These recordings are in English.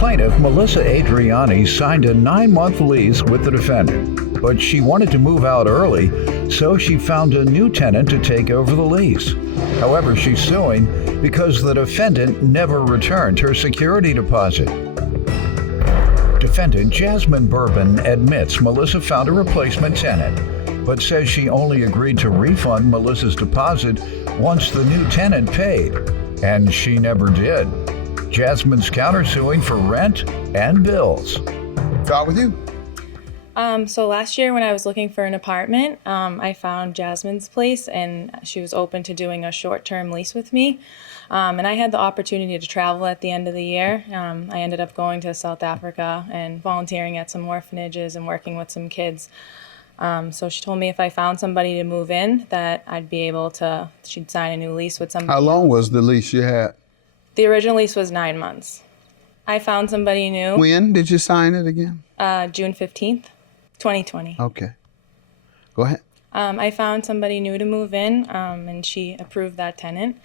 plaintiff, Melissa Adriani, signed a 9-month lease with the defendant, but she wanted to move out early, so she found a new tenant to take over the lease. However, she's suing because the defendant never returned her security deposit. Defendant Jasmine Bourbon admits Melissa found a replacement tenant, but says she only agreed to refund Melissa's deposit once the new tenant paid, and she never did. Jasmine's countersuing for rent and bills. Start with you. So last year when I was looking for an apartment, I found Jasmine's place, and she was open to doing a short-term lease with me. And I had the opportunity to travel at the end of the year. I ended up going to South Africa and volunteering at some orphanages and working with some kids. So she told me if I found somebody to move in, that I'd be able to, she'd sign a new lease with somebody. How long was the lease you had? The original lease was 9 months. I found somebody new. When did you sign it again? June 15th, 2020. Okay. Go ahead. I found somebody new to move in, and she approved that tenant.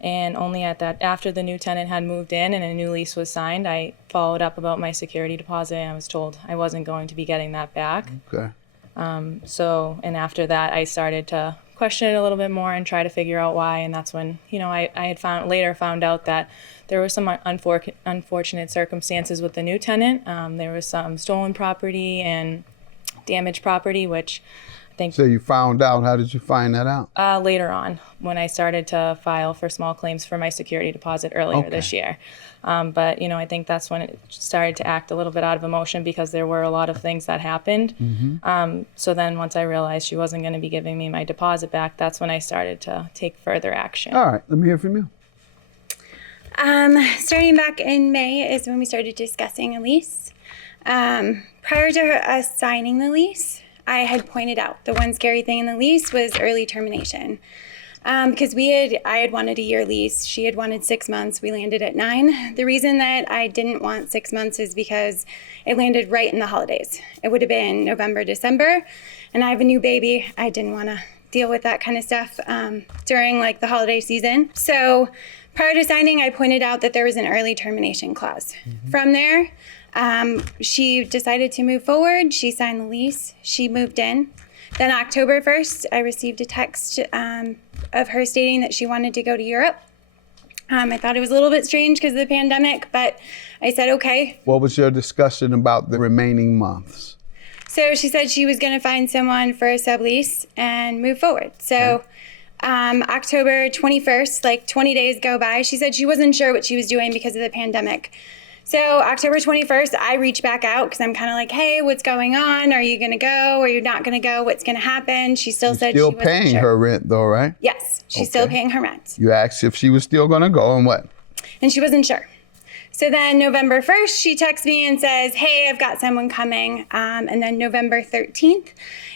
And only after the new tenant had moved in and a new lease was signed, I followed up about my security deposit, and I was told I wasn't going to be getting that back. Okay. And after that, I started to question it a little bit more and try to figure out why. And that's when, I had found out that there were some unfortunate circumstances with the new tenant. There was some stolen property and damaged property, which I think. So you found out. How did you find that out? Later on, when I started to file for small claims for my security deposit earlier this year. But, I think that's when it started to act a little bit out of emotion because there were a lot of things that happened. Mm-hmm. So then once I realized she wasn't going to be giving me my deposit back, that's when I started to take further action. All right, let me hear from you. Starting back in May is when we started discussing a lease. Prior to us signing the lease, I had pointed out the one scary thing in the lease was early termination. Because I had wanted a year lease. She had wanted 6 months. We landed at 9. The reason that I didn't want 6 months is because it landed right in the holidays. It would have been November, December, and I have a new baby. I didn't want to deal with that kind of stuff during the holiday season. So prior to signing, I pointed out that there was an early termination clause. Mm-hmm. From there, she decided to move forward. She signed the lease. She moved in. Then October 1st, I received a text of her stating that she wanted to go to Europe. I thought it was a little bit strange because of the pandemic, but I said, okay. What was your discussion about the remaining months? So she said she was going to find someone for a sublease and move forward. So October 21st, 20 days go by. She said she wasn't sure what she was doing because of the pandemic. So October 21st, I reached back out because I'm kind of like, hey, what's going on? Are you going to go? Or you're not going to go? What's going to happen? She still said she wasn't sure. Still paying her rent though, right? Yes, she's still paying her rent. You asked if she was still going to go and what? And she wasn't sure. So then November 1st, she texts me and says, hey, I've got someone coming. And then November 13th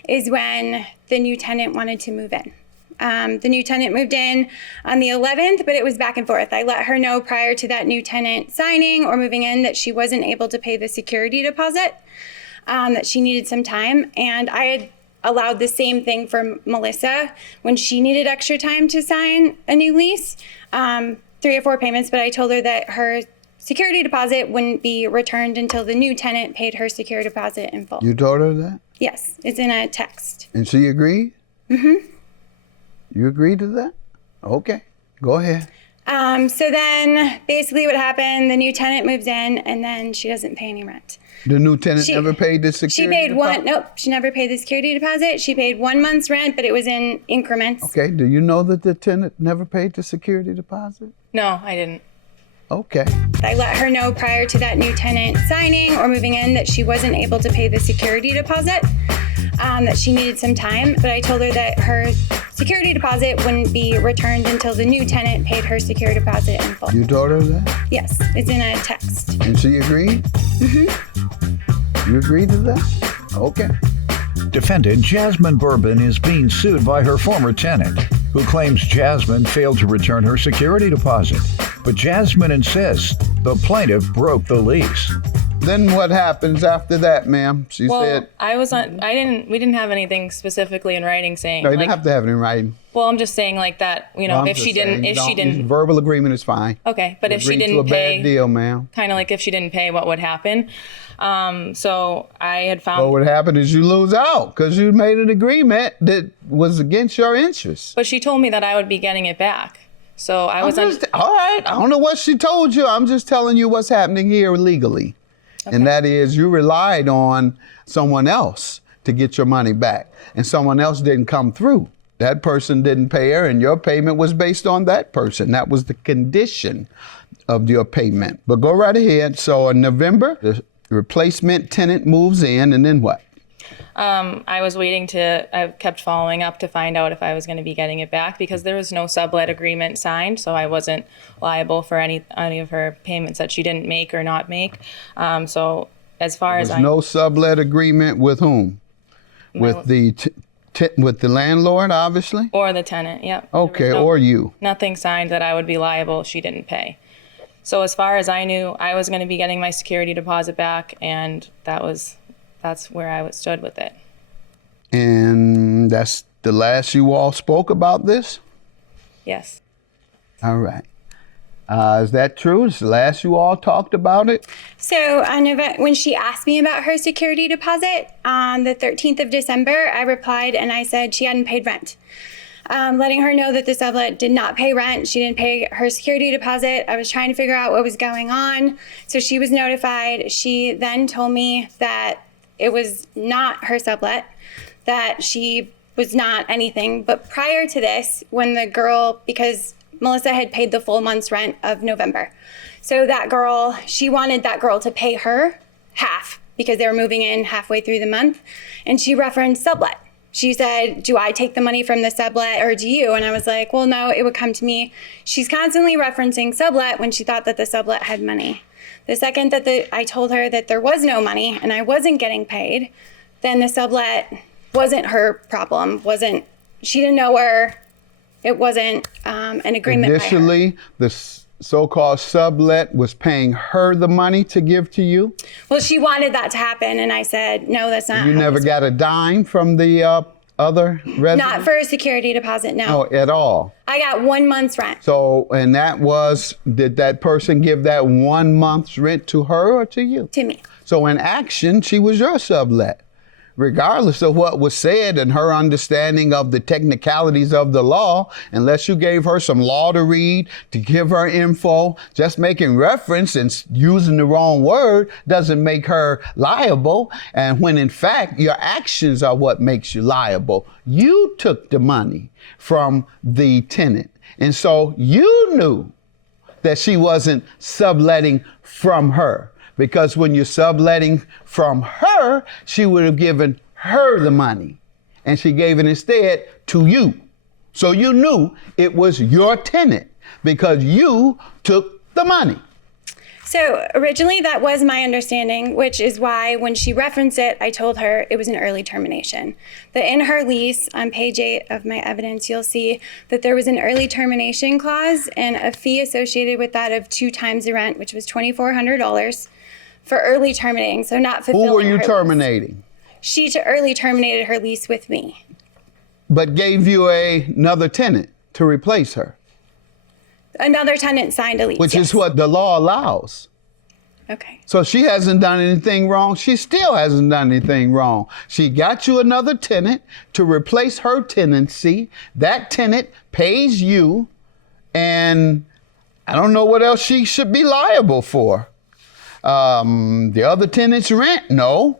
is when the new tenant wanted to move in. The new tenant moved in on the 11th, but it was back and forth. I let her know prior to that new tenant signing or moving in that she wasn't able to pay the security deposit, that she needed some time. And I had allowed the same thing for Melissa when she needed extra time to sign a new lease, 3 or 4 payments, but I told her that her security deposit wouldn't be returned until the new tenant paid her security deposit in full. You told her that? Yes, it's in a text. And she agreed? Mm-hmm. You agreed to that? Okay, go ahead. So then basically what happened, the new tenant moves in and then she doesn't pay any rent. The new tenant never paid the security deposit? She never paid the security deposit. She paid 1 month's rent, but it was in increments. Okay, do you know that the tenant never paid the security deposit? No, I didn't. Okay. I let her know prior to that new tenant signing or moving in that she wasn't able to pay the security deposit, that she needed some time, but I told her that her security deposit wouldn't be returned until the new tenant paid her security deposit in full. You told her that? Yes, it's in a text. And she agreed? Mm-hmm. You agreed to that? Okay. Defendant Jasmine Bourbon is being sued by her former tenant, who claims Jasmine failed to return her security deposit. But Jasmine insists the plaintiff broke the lease. Then what happens after that, ma'am? She said... we didn't have anything specifically in writing saying... No, you didn't have to have it in writing. Well, I'm just saying like that, you know, I'm if just she didn't, saying, if she didn't, verbal agreement is fine. okay, but if she Agreed to didn't a bad pay, deal, ma'am. kind of like if she didn't pay, what would happen? So I had found. What would happen is you lose out because you made an agreement that was against your interests. But she told me that I would be getting it back. So I was All right. I don't know what she told you. I'm just telling you what's happening here legally. Okay. And that is you relied on someone else to get your money back. And someone else didn't come through. That person didn't pay her, and your payment was based on that person. That was the condition of your payment. But go right ahead. So in November, the replacement tenant moves in, and then what? I kept following up to find out if I was going to be getting it back because there was no sublet agreement signed, so I wasn't liable for any of her payments that she didn't make or not make. So as far as There's no sublet agreement with whom? With the landlord, obviously? Or the tenant, yep. Okay, or you. Nothing signed that I would be liable if she didn't pay. So as far as I knew, I was going to be getting my security deposit back, and that's where I stood with it. And that's the last you all spoke about this? Yes. All right. Is that true? Is the last you all talked about it? So when she asked me about her security deposit on the 13th of December, I replied and I said she hadn't paid rent. Letting her know that the sublet did not pay rent. She didn't pay her security deposit. I was trying to figure out what was going on. So she was notified. She then told me that it was not her sublet, that she was not anything. But prior to this, when the girl, because Melissa had paid the full month's rent of November. So that girl, she wanted that girl to pay her half because they were moving in halfway through the month. And she referenced sublet. She said, do I take the money from the sublet or do you? And I was like, well, no, it would come to me. She's constantly referencing sublet when she thought that the sublet had money. The second that I told her that there was no money and I wasn't getting paid, then the sublet wasn't her problem. She didn't know her. It wasn't an agreement. Initially, the so-called sublet was paying her the money to give to you? Well, she wanted that to happen, and I said, no, that's not. You never got a dime from the other resident? Not for a security deposit, no. No, at all? I got 1 month's rent. So, and did that person give that 1 month's rent to her or to you? To me. So in action, she was your sublet. Regardless of what was said and her understanding of the technicalities of the law, unless you gave her some law to read, to give her info, just making reference and using the wrong word doesn't make her liable. And when in fact, your actions are what makes you liable. You took the money from the tenant. And so you knew that she wasn't subletting from her. Because when you're subletting from her, she would have given her the money. And she gave it instead to you. So you knew it was your tenant because you took the money. So originally that was my understanding, which is why when she referenced it, I told her it was an early termination. That in her lease, on page 8 of my evidence, you'll see that there was an early termination clause and a fee associated with that of 2 times the rent, which was $2,400 for early terminating, so not fulfilling Who were you her terminating? lease. She early terminated her lease with me. But gave you another tenant to replace her. Another tenant signed a lease. Which yes. is what the law allows. Okay. So she hasn't done anything wrong. She still hasn't done anything wrong. She got you another tenant to replace her tenancy. That tenant pays you, and I don't know what else she should be liable for. The other tenant's rent, no.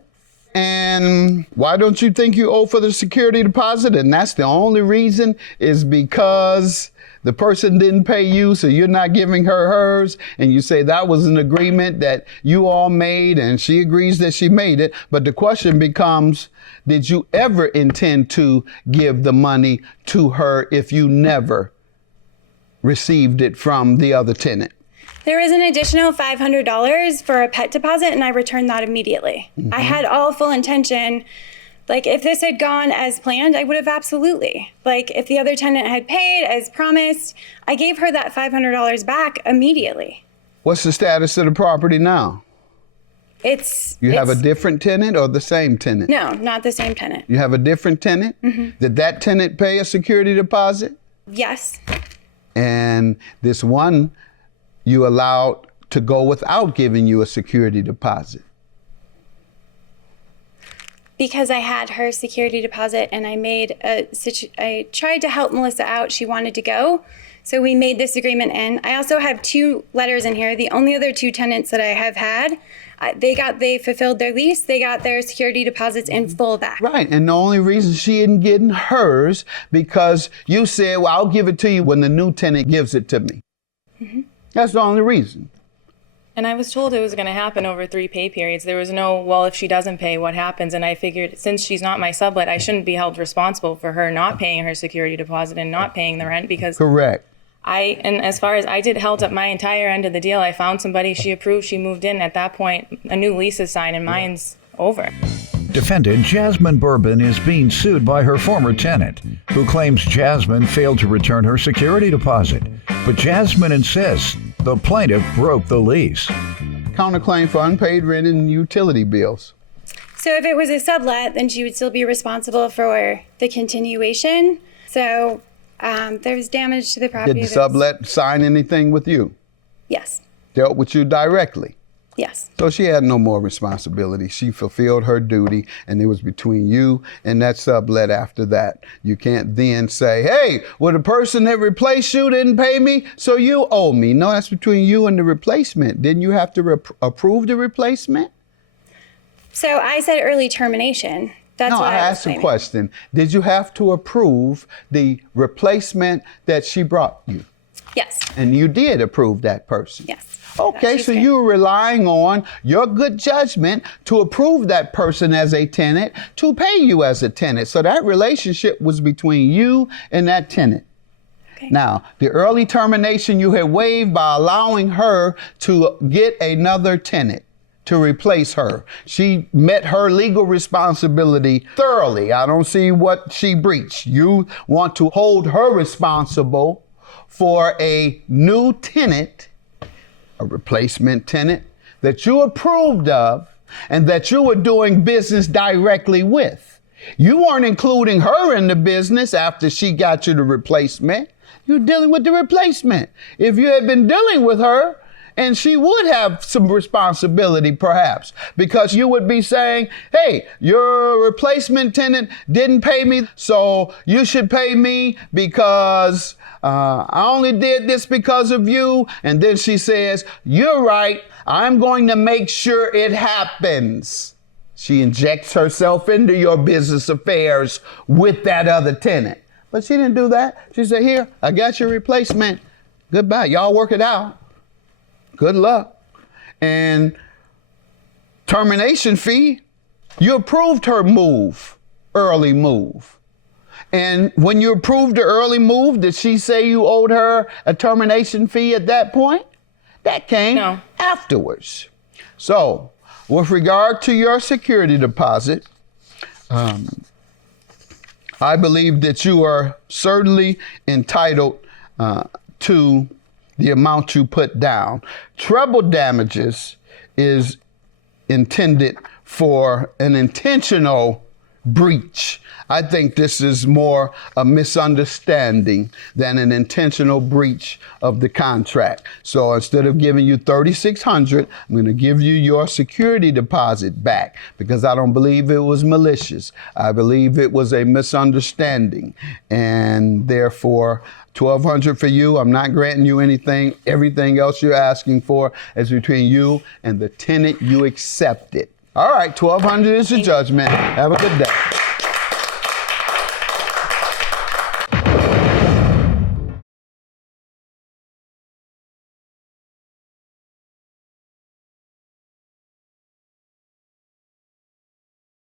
And why don't you think you owe for the security deposit? And that's the only reason is because the person didn't pay you, so you're not giving her hers, and you say that was an agreement that you all made, and she agrees that she made it. But the question becomes, did you ever intend to give the money to her if you never received it from the other tenant? There was an additional $500 for a pet deposit, and I returned that immediately. Mm-hmm. I had all full intention. Like, if this had gone as planned, I would have absolutely. Like, if the other tenant had paid as promised, I gave her that $500 back immediately. What's the status of the property now? You have a different tenant or the same tenant? No, not the same tenant. You have a different tenant? Did that tenant pay a security deposit? Yes. And this one you allowed to go without giving you a security deposit? Because I had her security deposit and I tried to help Melissa out. She wanted to go. So we made this agreement in. I also have 2 letters in here. The only other 2 tenants that I have had, they fulfilled their lease. They got their security deposits in full back. Right, and the only reason she isn't getting hers because you said, well, I'll give it to you when the new tenant gives it to me. That's the only reason. And I was told it was going to happen over 3 pay periods. There was no, well, if she doesn't pay, what happens? And I figured since she's not my sublet, I shouldn't be held responsible for her not paying her security deposit and not paying the rent because Correct. and as far as I held up my entire end of the deal, I found somebody, she approved, she moved in. At that point, a new lease is signed and mine's over. Defendant Jasmine Bourbon is being sued by her former tenant, who claims Jasmine failed to return her security deposit. But Jasmine insists the plaintiff broke the lease. Counterclaim for unpaid rent and utility bills. So if it was a sublet, then she would still be responsible for the continuation. So there's damage to the property. Did the sublet sign anything with you? Yes. Dealt with you directly? Yes. So she had no more responsibility. She fulfilled her duty, and it was between you and that sublet after that. You can't then say, hey, well, the person that replaced you didn't pay me, so you owe me. No, that's between you and the replacement. Didn't you have to approve the replacement? So I said early termination. That's No, what I I was asked a claiming. question. Did you have to approve the replacement that she brought you? Yes. And you did approve that person? Yes. Okay, She's so good. you were relying on your good judgment to approve that person as a tenant to pay you as a tenant. So that relationship was between you and that tenant. Okay. Now, the early termination you had waived by allowing her to get another tenant to replace her. She met her legal responsibility thoroughly. I don't see what she breached. You want to hold her responsible for a new tenant, a replacement tenant that you approved of and that you were doing business directly with. You weren't including her in the business after she got you the replacement. You're dealing with the replacement. If you had been dealing with her, and she would have some responsibility perhaps, because you would be saying, hey, your replacement tenant didn't pay me, so you should pay me because I only did this because of you. And then she says, you're right, I'm going to make sure it happens. She injects herself into your business affairs with that other tenant. But she didn't do that. She said, here, I got your replacement. Goodbye. Y'all work it out. Good luck. And termination fee, you approved her move, early move. And when you approved the early move, did she say you owed her a termination fee at that point? That came afterwards. So with regard to your security deposit, I believe that you are certainly entitled to the amount you put down. Treble damages is intended for an intentional breach. I think this is more a misunderstanding than an intentional breach of the contract. So instead of giving you $3,600, I'm going to give you your security deposit back because I don't believe it was malicious. I believe it was a misunderstanding, and therefore $1,200 for you. I'm not granting you anything. Everything else you're asking for is between you and the tenant you accepted. All right, $1,200 is your judgment. Have a good day.